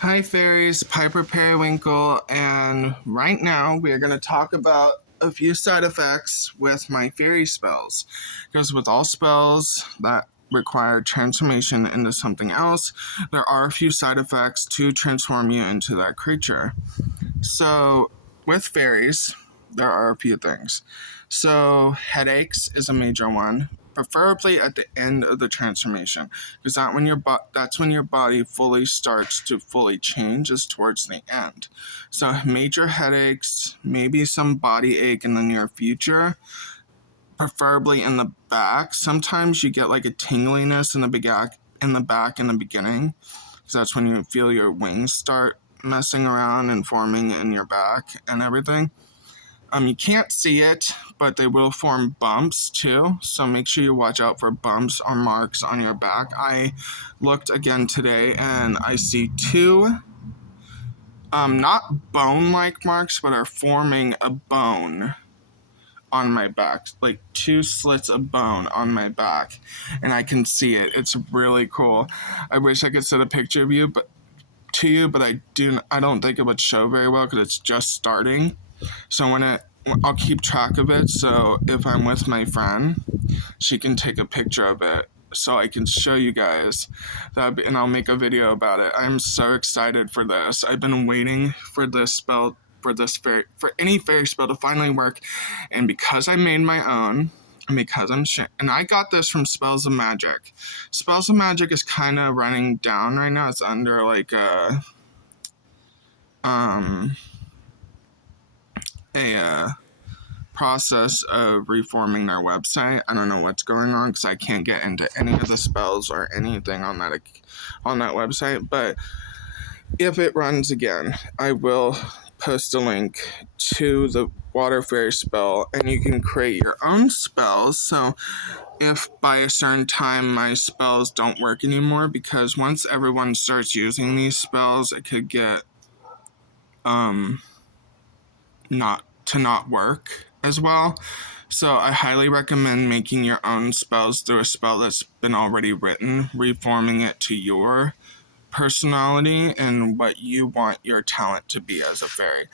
Hi fairies, Piper Periwinkle, and right now we are going to talk about a few side effects with my fairy spells. Because with all spells that require transformation into something else, there are a few side effects to transform you into that creature. So with fairies, there are a few things. So headaches is a major one, preferably at the end of the transformation, because that's when your body fully starts to fully change, is towards the end. So major headaches, maybe some body ache in the near future, preferably in the back. Sometimes you get like a tingliness in the back in the beginning, because that's when you feel your wings start messing around and forming in your back and everything. You can't see it, but they will form bumps too, so make sure you watch out for bumps or marks on your back. I looked again today and I see two, not bone-like marks, but are forming a bone on my back, like two slits of bone on my back, and I can see it. It's really cool. I wish I could send a picture of you, but I don't think it would show very well because it's just starting. So I'll keep track of it. So if I'm with my friend, she can take a picture of it so I can show you guys that, and I'll make a video about it. I'm so excited for this. I've been waiting for this spell, for any fairy spell to finally work, and because I made my own. And because and I got this from Spells of Magic. Spells of Magic is kind of running down right now. It's under like a process of reforming their website. I don't know what's going on because I can't get into any of the spells or anything on that website. But if it runs again, I will post a link to the Water Fairy spell, and you can create your own spells. So if by a certain time my spells don't work anymore, because once everyone starts using these spells, it could get not work as well. So I highly recommend making your own spells through a spell that's been already written, reforming it to your personality and what you want your talent to be as a fairy.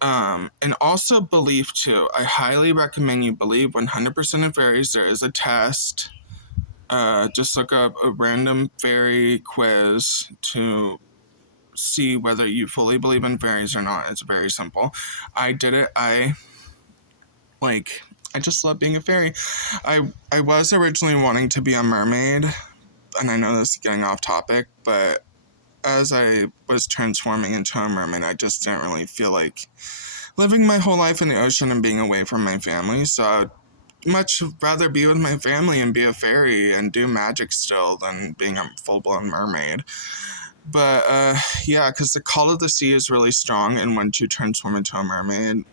And also belief too. I highly recommend you believe 100% of fairies. There is a test. Just look up a random fairy quiz to see whether you fully believe in fairies or not. It's very simple. I did it. I just love being a fairy. I was originally wanting to be a mermaid, and I know this is getting off topic, but as I was transforming into a mermaid, I just didn't really feel like living my whole life in the ocean and being away from my family, so I'd much rather be with my family and be a fairy and do magic still than being a full-blown mermaid. But, yeah, because the call of the sea is really strong, and once you transform into a mermaid,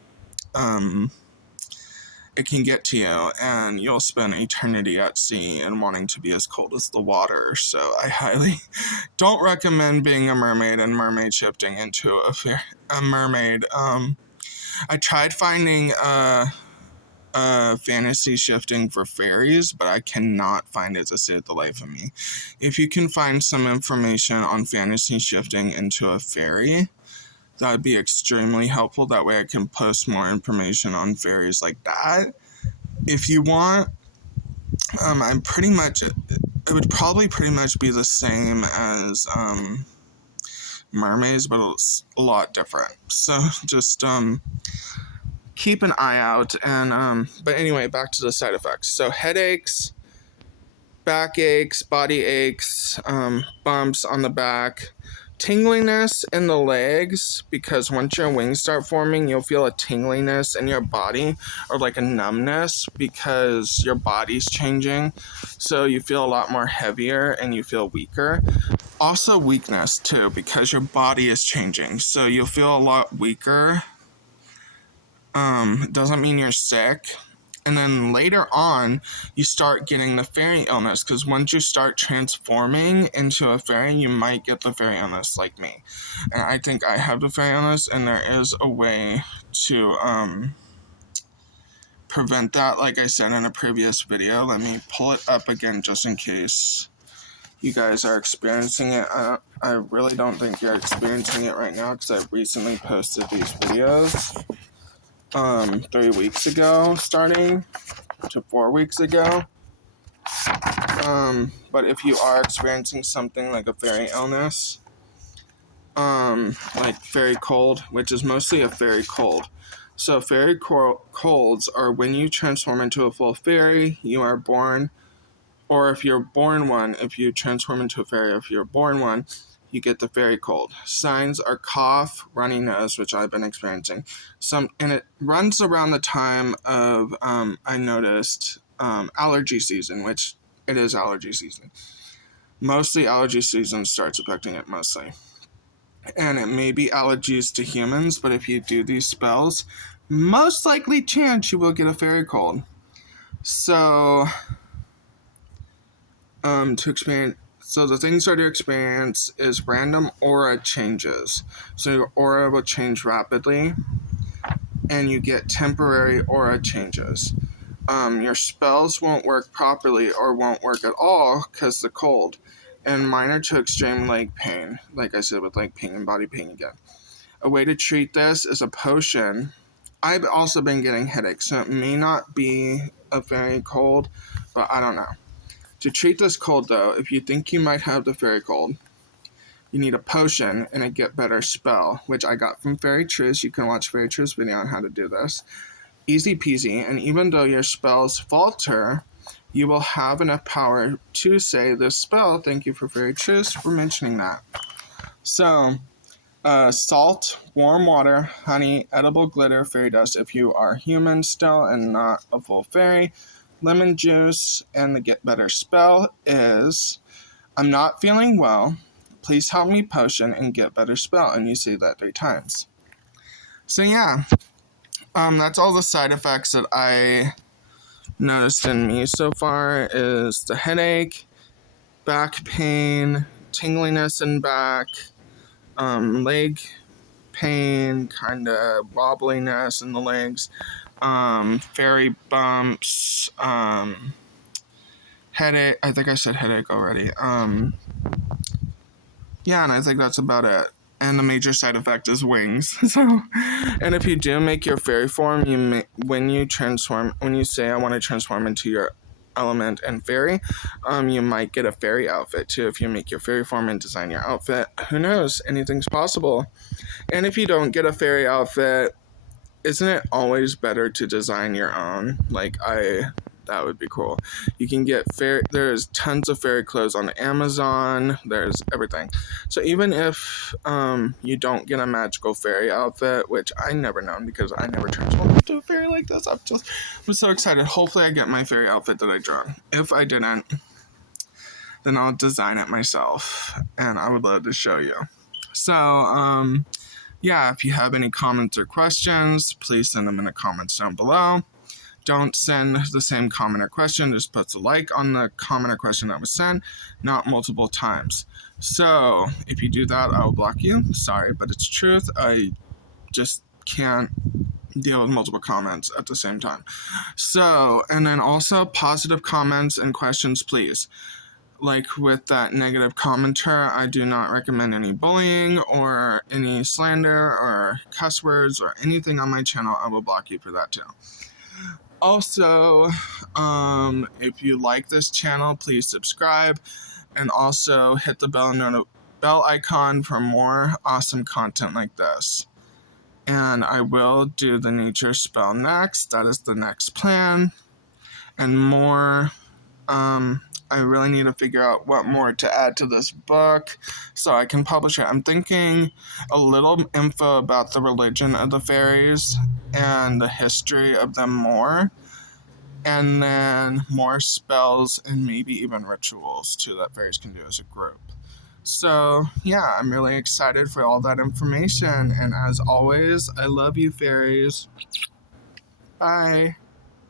it can get to you, and you'll spend eternity at sea and wanting to be as cold as the water. So I highly don't recommend being a mermaid and mermaid shifting into a mermaid. I tried finding fantasy shifting for fairies, but I cannot find it to save the life of me. If you can find some information on fantasy shifting into a fairy, that would be extremely helpful. That way I can post more information on fairies like that. If you want, it would probably pretty much be the same as mermaids, but it's a lot different. So just keep an eye out. And but anyway, back to the side effects. So headaches, back aches, body aches, bumps on the back, tingliness in the legs, because once your wings start forming, you'll feel a tingliness in your body, or like a numbness, because your body's changing, so you feel a lot more heavier and you feel weaker. Also weakness too, because your body is changing, so you'll feel a lot weaker. It doesn't mean you're sick. And then later on, you start getting the fairy illness, because once you start transforming into a fairy, you might get the fairy illness like me. And I think I have the fairy illness, and there is a way to prevent that, like I said in a previous video. Let me pull it up again just in case you guys are experiencing it. I really don't think you're experiencing it right now because I recently posted these videos 3 weeks ago, starting to 4 weeks ago. But if you are experiencing something like a fairy illness, like fairy cold, which is mostly a fairy cold. So fairy colds are when you transform into a full fairy, you are born, or if you're born one, if you transform into a fairy, if you're born one, you get the fairy cold. Signs are cough, runny nose, which I've been experiencing. And it runs around the time of, I noticed, allergy season, which it is allergy season. Mostly allergy season starts affecting it mostly. And it may be allergies to humans, but if you do these spells, most likely chance you will get a fairy cold. So, the things that you experience is random aura changes. So your aura will change rapidly, and you get temporary aura changes. Your spells won't work properly or won't work at all because the cold. And minor to extreme leg pain, like I said, with leg pain and body pain again. A way to treat this is a potion. I've also been getting headaches, so it may not be a fairy cold, but I don't know. To treat this cold, though, if you think you might have the fairy cold, you need a potion and a get better spell, which I got from Fairy Truth. You can watch Fairy Truth's video on how to do this. Easy peasy, and even though your spells falter, you will have enough power to say this spell. Thank you for Fairy Truth for mentioning that. So, salt, warm water, honey, edible glitter, fairy dust if you are human still and not a full fairy, lemon juice, and the get better spell is, I'm not feeling well, please help me potion and get better spell, and you say that 3 times. So yeah, that's all the side effects that I noticed in me so far is the headache, back pain, tingliness in back, leg pain, kind of wobbliness in the legs, fairy bumps, headache. I think I said headache already. Yeah, and I think that's about it. And the major side effect is wings. And if you do make your fairy form, when you say I want to transform into your element and fairy, you might get a fairy outfit too. If you make your fairy form and design your outfit, who knows? Anything's possible. And if you don't get a fairy outfit, isn't it always better to design your own? That would be cool. You can get there's tons of fairy clothes on Amazon. There's everything. So even if you don't get a magical fairy outfit, which I never known because I never transformed into a fairy like this, I'm so excited. Hopefully I get my fairy outfit that I draw. If I didn't, then I'll design it myself, and I would love to show you. So, yeah, if you have any comments or questions, please send them in the comments down below. Don't send the same comment or question, just put a like on the comment or question that was sent, not multiple times. So, if you do that, I will block you. Sorry, but it's truth. I just can't deal with multiple comments at the same time. So, and then also positive comments and questions, please. Like with that negative commenter, I do not recommend any bullying or any slander or cuss words or anything on my channel. I will block you for that too. Also, if you like this channel, please subscribe and also hit the bell icon for more awesome content like this. And I will do the nature spell next. That is the next plan. And more, I really need to figure out what more to add to this book so I can publish it. I'm thinking a little info about the religion of the fairies and the history of them more, and then more spells and maybe even rituals too that fairies can do as a group. So yeah, I'm really excited for all that information, and as always, I love you, fairies. Bye.